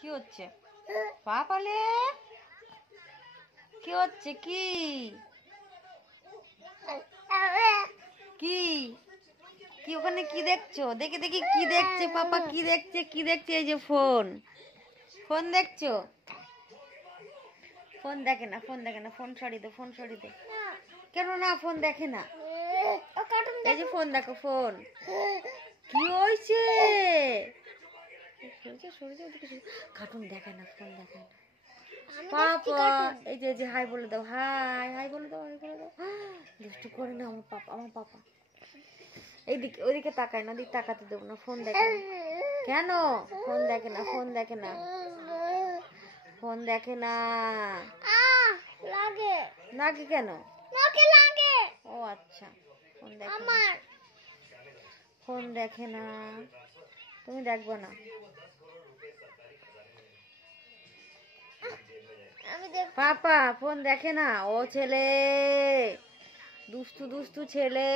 কি হচ্ছে পাপালে? কি হচ্ছে? কি কি কি ওখানে কি দেখছো? দেখে দেখি কি দেখছে পাপা? কি দেখছে? কি দেখছে? এই যে ফোন, ফোন দেখছো? ফোন দেখে না, ফোন দেখে না, ফোন সরিয়ে দে, ফোন সরিয়ে দে। কেন না ফোন দেখে না? এই যে ফোন দেখো, ফোন। কি হয়েছে? কার্টুন দেখে না, ফোন দেখে না পাপা। এই যে হাই বলে দাও, হাই হাই বলে দাও, হাই বলে দাও। দুষ্টু করে না আমার পাপা, আমার পাপা। এইদিকে ওইদিকে তাকায় না, ওদিকে তাকাতে দেবো না, ফোন দেখে না। কেন ফোন দেখে না? ফোন দেখে না, ফোন দেখে না। লাগে নাকি কেন? নাকে লাগে। ও আচ্ছা, ফোন দেখে না, ফোন দেখে না। তুমি দেখবো না? পাপা ফোন দেখে না? ও ছেলে, দুষ্টু দুষ্টু ছেলে।